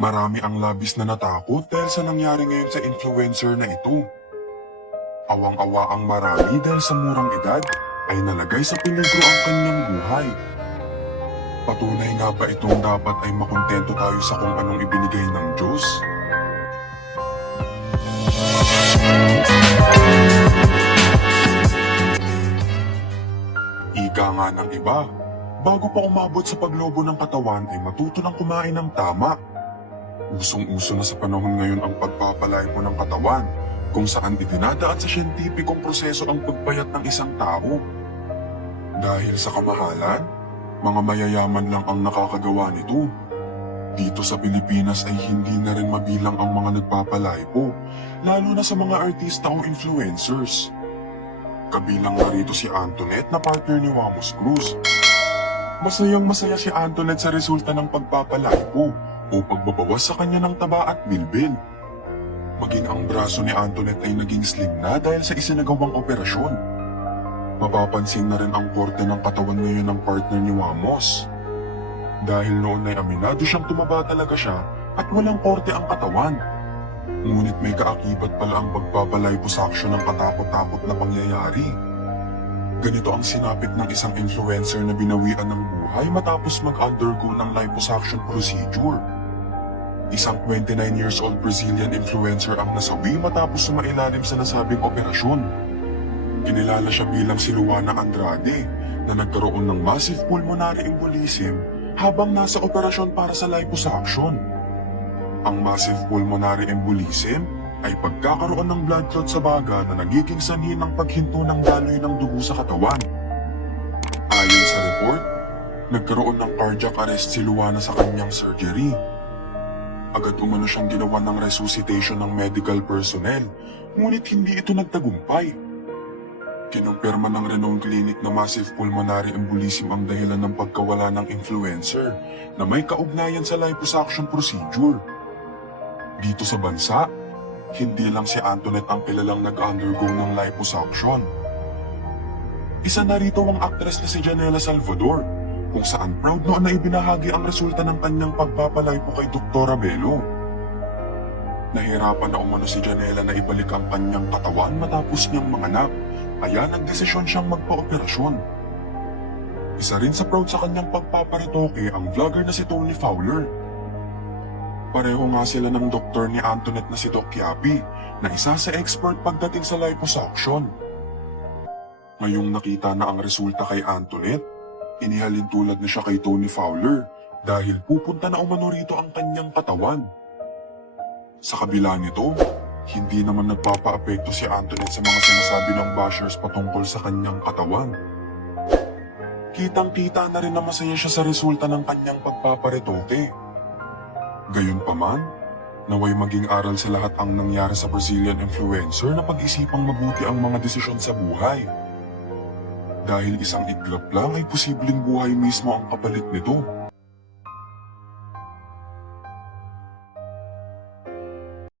Marami ang labis na natakot dahil sa nangyari ngayon sa influencer na ito. Awang-awa ang marami dahil sa murang edad ay nalagay sa peligro ang kanyang buhay. Patunay nga ba itong dapat ay makontento tayo sa kung anong ibinigay ng Diyos? Ika nga ng iba, bago pa umabot sa paglobo ng katawan ay matuto ng kumain ng tama. Usong-uso na sa panahon ngayon ang pagpapalay po ng katawan, kung saan idinadaan sa siyentipikong proseso ang pagpayat ng isang tao. Dahil sa kamahalan, mga mayayaman lang ang nakakagawa nito. Dito sa Pilipinas ay hindi na rin mabilang ang mga nagpapalay po, lalo na sa mga artista o influencers. Kabilang na rito si Antoinette na partner ni Wamos Cruz. Masayang masaya si Antoinette sa resulta ng pagpapalay po o pagbabawas sa kanya ng taba at bilbil. Maging ang braso ni Antoinette ay naging slim na dahil sa isinagawang operasyon. Mapapansin na rin ang korte ng katawan ngayon ng partner ni Wamos. Dahil noon ay aminado siyang tumaba talaga siya at walang korte ang katawan. Ngunit may kaakibat pala ang pagpapaliposuction ng katakot-takot na pangyayari. Ganito ang sinapit ng isang influencer na binawian ng buhay matapos mag-undergo ng liposuction procedure. Isang 29 years old Brazilian influencer ang nasawi matapos sumailalim sa nasabing operasyon. Kinilala siya bilang si Luana Andrade na nagkaroon ng massive pulmonary embolism habang nasa operasyon para sa liposuction. Ang massive pulmonary embolism ay pagkakaroon ng blood clot sa baga na nagiging sanhi ng paghinto ng daloy ng dugo sa katawan. Ayon sa report, nagkaroon ng cardiac arrest si Luana sa kanyang surgery. Agad umano siyang ginawa ng resuscitation ng medical personnel, ngunit hindi ito nagtagumpay. Kinumpirma ng renowned clinic na massive pulmonary embolism ang dahilan ng pagkawala ng influencer na may kaugnayan sa liposuction procedure. Dito sa bansa, hindi lang si Antoinette ang kilalang nag-undergo ng liposuction. Isa na rito ang aktres na si Janela Salvador, kung saan proud noon na ibinahagi ang resulta ng kanyang pagpapalipo kay Dr. Abelo. Nahirapan na umano si Janela na ibalik ang kanyang katawan matapos niyang manganak, kaya nagdesisyon siyang magpa-operasyon. Isa rin sa proud sa kanyang pagpaparitoke ang vlogger na si Tony Fowler. Pareho nga sila ng doktor ni Antoinette na si Doc Yapi, na isa sa expert pagdating sa liposuction. Ngayong nakita na ang resulta kay Antoinette, inihalin tulad na siya kay Tony Fowler dahil pupunta na umano rito ang kanyang katawan. Sa kabila nito, hindi naman nagpapa-apekto si Antoinette sa mga sinasabi ng bashers patungkol sa kanyang katawan. Kitang-kita na rin na masaya siya sa resulta ng kanyang pagpaparitoke. Gayunpaman, naway maging aral sa lahat ang nangyari sa Brazilian influencer na pag-isipang mabuti ang mga desisyon sa buhay. Dahil isang iglap lang ay posibleng buhay mismo ang kapalit nito.